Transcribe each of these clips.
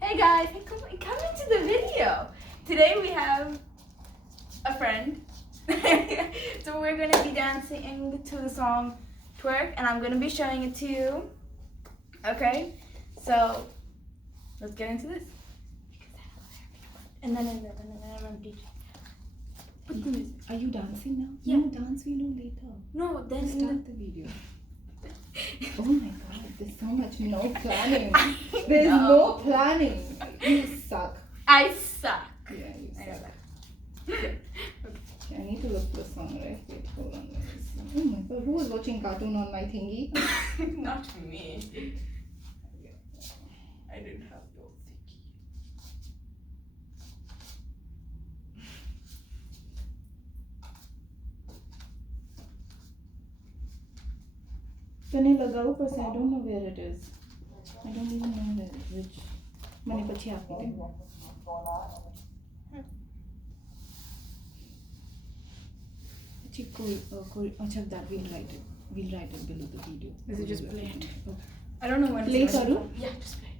Hey guys, come into the video. Today we have a friend. So we're gonna be dancing to the song Twerk, and I'm gonna be showing it to you. Okay, so let's get into this. And then I'm gonna teach. Are you dancing now? Yeah. No, dance we do later. No, then Start the video. Oh my god, there's so much no planning. There's no planning. You suck. I suck. Yeah, you I know suck. that. Okay, I need to look for the song, right? Wait, hold on. Oh my god, who was watching cartoon on my thingy? Not me. I didn't have your thingy. Tane lagao पर I don't know where it is. I don't even know which. मैंने पछी आपने दे. अच्छी कोई अच्छा that we'll write it. We'll write it below the video. This is just play it. Okay. I don't know when Play it's करूँ? Yeah, just play it.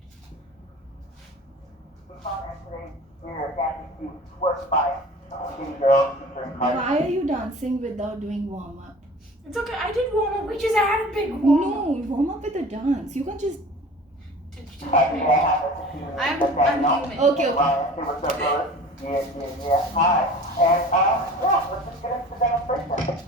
Why are you dancing without doing warm up? It's okay, I did warm up. We just had a big warm up. No, warm up with a dance. You can't just. I'm human. Okay. Hi. And let's just get into the demonstration.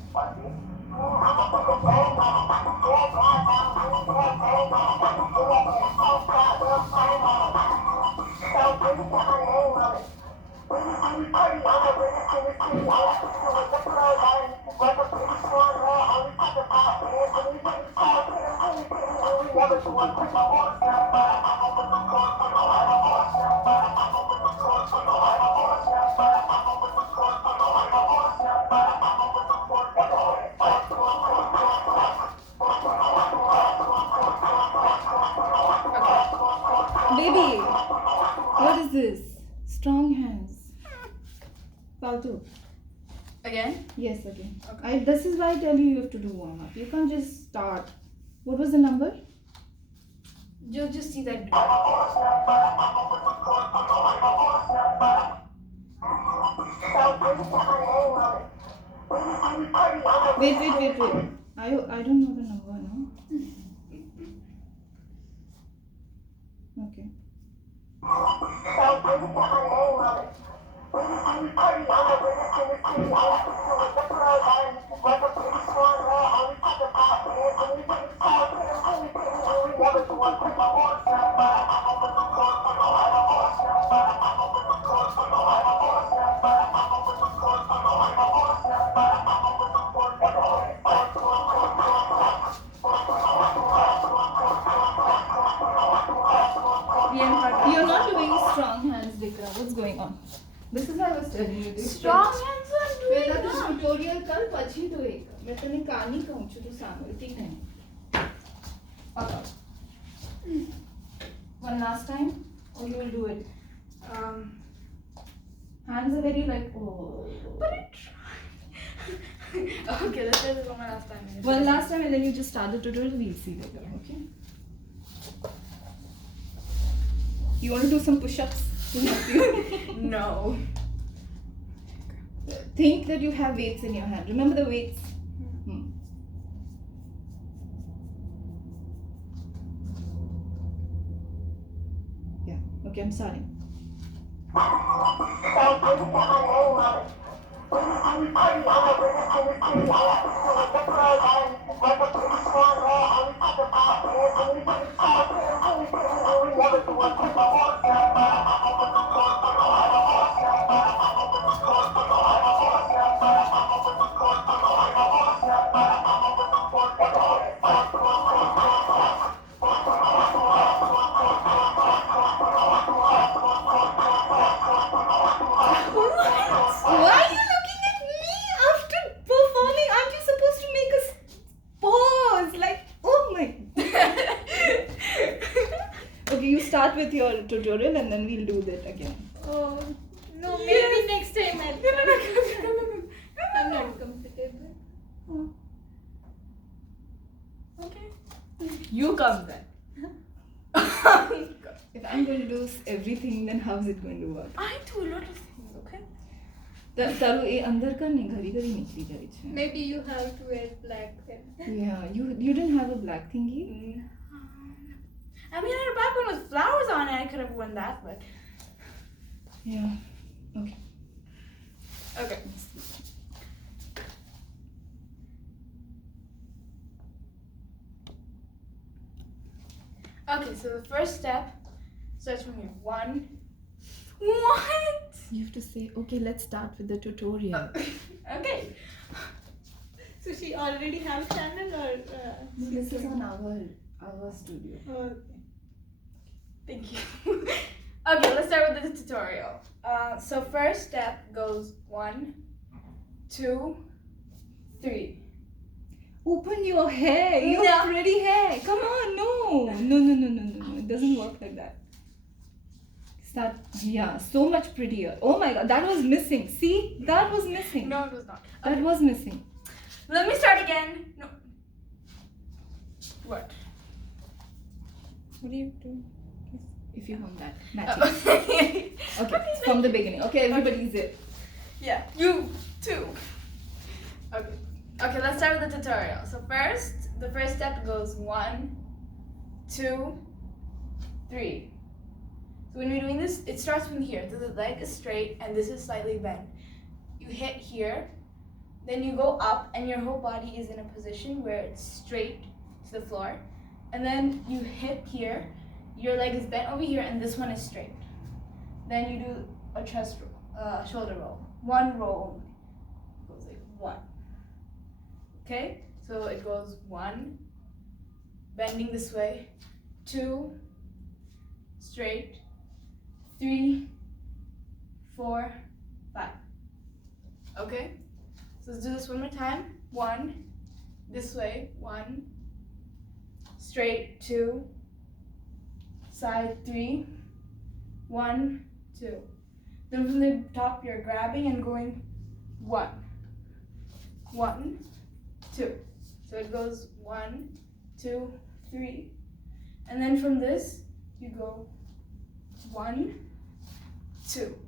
Baby, what is this? Strong hands. Faltu. Again? Yes, again. Okay. This is why I tell you have to do warm up. You can't just start. What was the number? You'll just see that. Wait. I don't know the number, no? Okay. You're not doing strong hands, Dika. What's going on? This is what I was telling you. Strong hands are doing पहला तो that. Tutorial कर पछि तो एक मैं तने कहानी कहूँ छु तो सांग ठीक है okay one last time or you will do it hands are very like oh But it. Okay, let's do this one last time. one last time and then you just start the tutorial we'll see later okay you want to do some push-ups to help you No. think that you have weights in your hand remember the weights Yeah, okay, I'm starting. Why are you looking at me after performing? Aren't you supposed to make a pause? Like, oh my. Okay, you start with your tutorial and then we'll do that again. Oh, no, Yes. maybe next time I'll. No. I'm not comfortable. Oh. Okay. You come then. If If I'm going to do everything, then how is it going to work? I do a lot of things, okay? તારું એ અંદર કર ને ઘરી ઘરી નીકળી જાય છે. Maybe you have to wear black then. Yeah, you didn't have a black thingy? I mean, her back one with flowers on it. I could have worn that, but Yeah. Okay. okay. Okay, so the first step starts from here. One. What? You have to say, okay, let's start with the tutorial. Okay. So she already have channel or? This is on our studio. Oh, Thank you. Okay, let's start with the tutorial. So first step goes 1, 2, 3. Open your hair. You No. have pretty hair. Come on, no. No. It doesn't work like that. Start. Yeah, so much prettier. Oh my god, that was missing. See? That was missing. No, it was not. That was missing. Let me start again. No. What? What are you doing? If you want that. Matching. Okay. Okay, from the beginning. Okay, everybody's it. Yeah, you too. Okay. Okay, let's start with the tutorial. So first, the first step goes 1, 2, 3. So when you're doing this, it starts from here. So the leg is straight and this is slightly bent. You hit here, then you go up and your whole body is in a position where it's straight to the floor. And then you hit here, your leg is bent over here and this one is straight. Then you do a chest roll, shoulder roll. One roll only. It goes like 1. Okay? So it goes 1, bending this way, 2, straight, 3, 4, 5. Okay? So let's do this one more time. 1, this way, 1, straight, 2, side, 3, 1, 2. Then from the top, you're grabbing and going 1, 1, 2. So it goes 1, 2, 3. And then from this, you go 1, 2.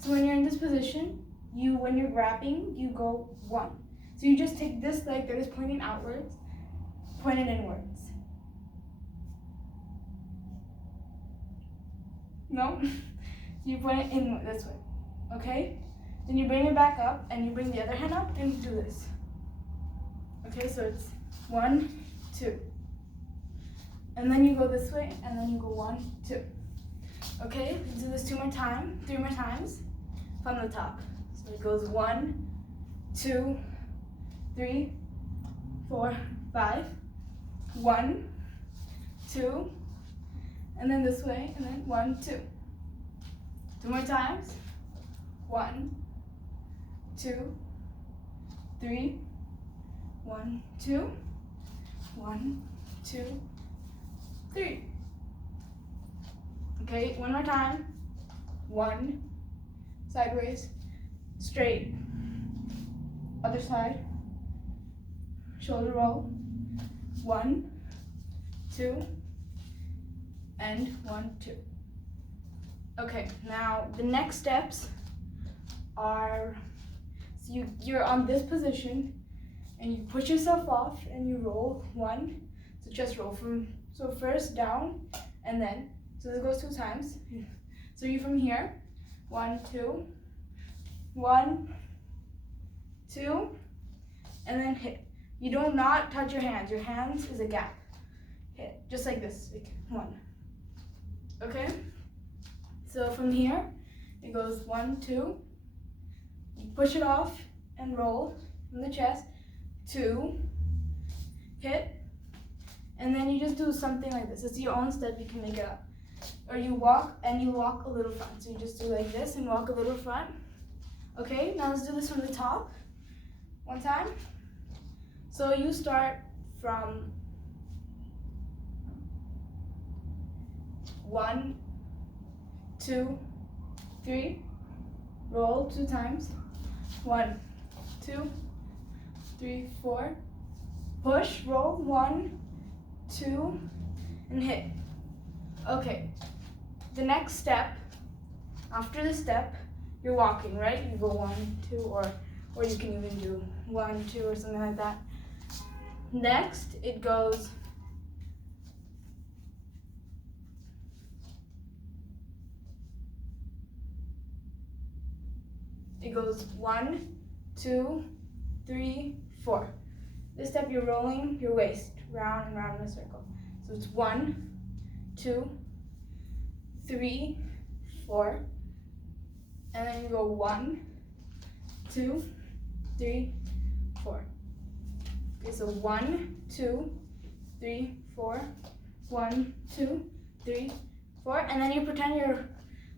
So when you're in this position, when you're grabbing, you go 1. So you just take this leg that is pointing outwards, point it inwards. No? You point it in this way. Okay? Then you bring it back up and you bring the other hand up and do this. Okay, so it's 1, 2. And then you go this way and then you go 1, 2. Okay, let's do this 3 more times from the top. So it goes 1, 2, 3, 4, 5. 1, 2, and then this way, and then 1, 2. 2 more times. 1, 2, 3, 1, 2, 1, 2, 3. Okay, one more time. 1, sideways, straight, other side, shoulder roll. 1, 2, and 1, 2. Okay, now the next steps are, so you're on this position and you push yourself off and you roll 1. So just roll so first down and then, so this goes 2 times. So you from here, 1, 2, 1, 2, and then hit. You do not touch your hands. Your hands is a gap. Hit, just like this, like 1. Okay? So from here, it goes 1, 2. You push it off and roll from the chest. 2, hit, and then you just do something like this. It's your own step, you can make it up. Or you walk and you walk a little front. So you just do like this and walk a little front. Okay, now let's do this from the top. One time. So you start from 1, 2, 3, roll 2 times. 1, 2, 3, 4. Push, roll 1, 2, and hit. Okay. The next step, after the step, you're walking, right? You go 1, 2, or you can even do 1, 2, or something like that. Next, it goes It goes 1, 2, 3, 4. This step you're rolling your waist round and round in a circle. So it's 1, 2, 3, 4. And then you go 1, 2, 3, 4. Okay, so 1, 2, 3, 4. 1, 2, 3, 4. And then you pretend you're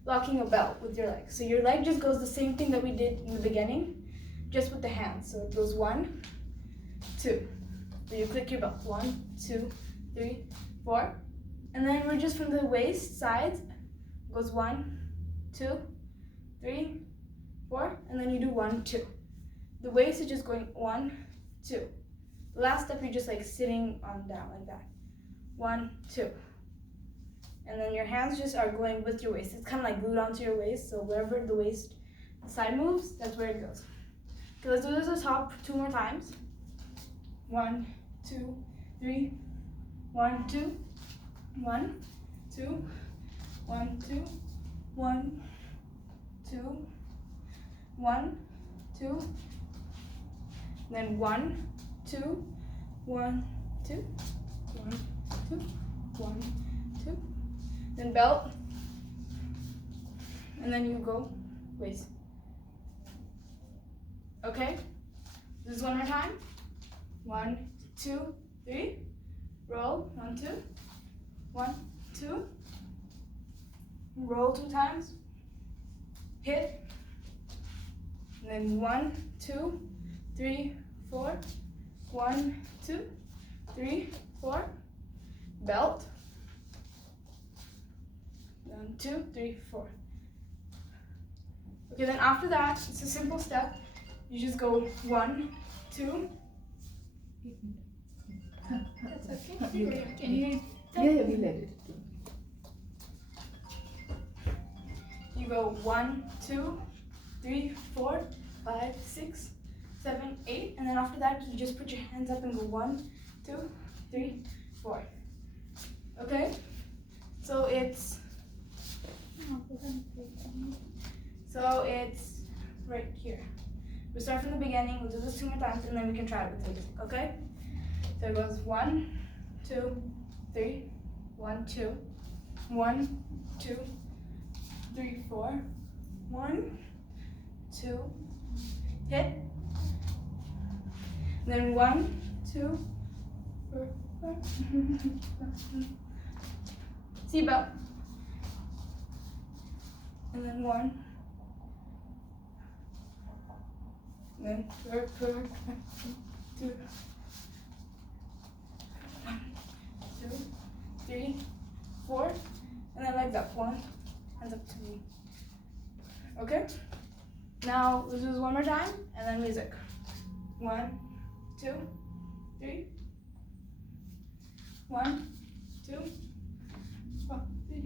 locking a belt with your leg. So your leg just goes the same thing that we did in the beginning, just with the hands. So it goes 1, 2. So you click your belt. 1, 2, 3, 4. And then we're just from the waist sides. Goes 1, 2, 3, 4. And then you do 1, 2. The waist is just going 1, 2. The last step you're just like sitting on down like that. 1, 2. And then your hands just are going with your waist. It's kind of like glued onto your waist, so wherever the waist side moves, that's where it goes. Okay, let's do this at the top 2 more times. 1, 2, 3, 1, 2, 1, 2, 1, 2, 1, 2, 1, 2, then 1, 2, 1, 2, 1, 2, 1, 2. Then belt, and then you go waist. Okay, this is one more time. 1, 2, 3. Roll. 1, 2. 1, 2. Roll 2 times. Hit. And then 1, 2, 3, 4. 1, 2, 3, 4. Belt. 1, 2, 3, 4. Okay, then after that, it's a simple step. You just go 1, 2. That's okay. Can you? Yeah, we let it. You go 1, 2, 3, 4, 5, 6, 7, 8, and then after that, you just put your hands up and go 1, 2, 3, 4. Okay? So it's right here. We start from the beginning, we'll do this 2 more times, and then we can try it with music, okay? So it goes 1, 2, 3, 1, 2, 1, 2, 3, 4, 1, 2, hit, then 1, 2, 4, 5, seatbelt, and then 1, then 4, 2, 1, 2, 3, 4, and then legs up. 1, hands up to me. Okay? Now let's do this one more time, and then music. 1, 2, 3. 1, 2, 4, 3.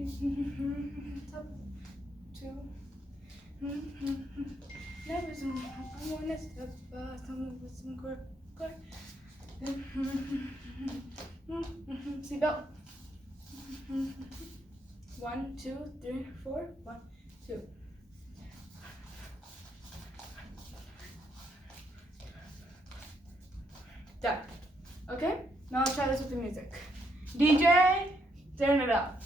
Top 2. Never some. I wanna step some with some core. Seatbelt. 1, 2, 3, 4. 1, 2. Done. Okay? Now let's try this with the music. DJ, turn it up.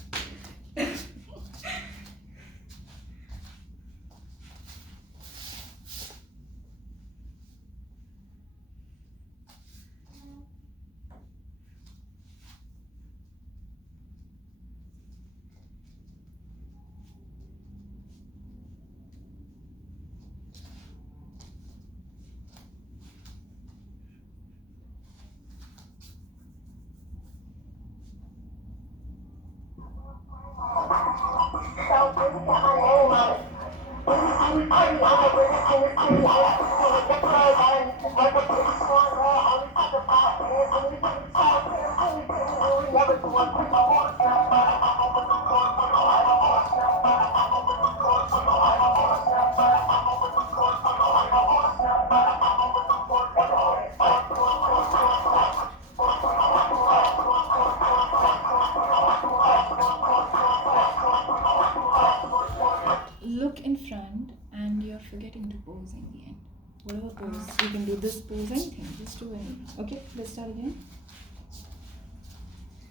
look in front and you're forgetting to pose in the end. Whatever pose, you can do this pose, anything, just do anything. Okay, let's start again.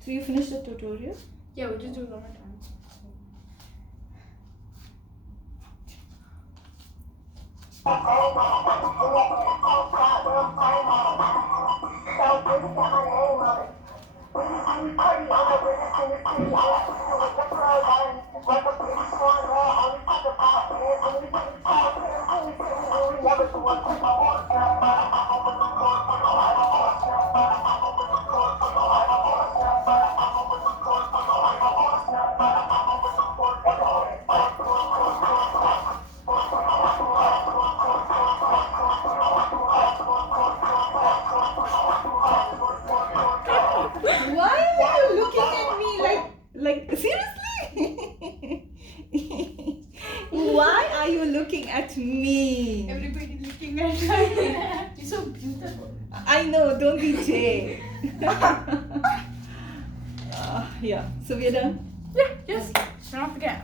So you finished the tutorial? Yeah, we'll just do it one more time. Why are you looking at me like seriously? Why are you looking at me? Everybody looking at her. You're so beautiful. I know, don't be Jay. Yeah, so we're done. Yeah, just turn off the camera.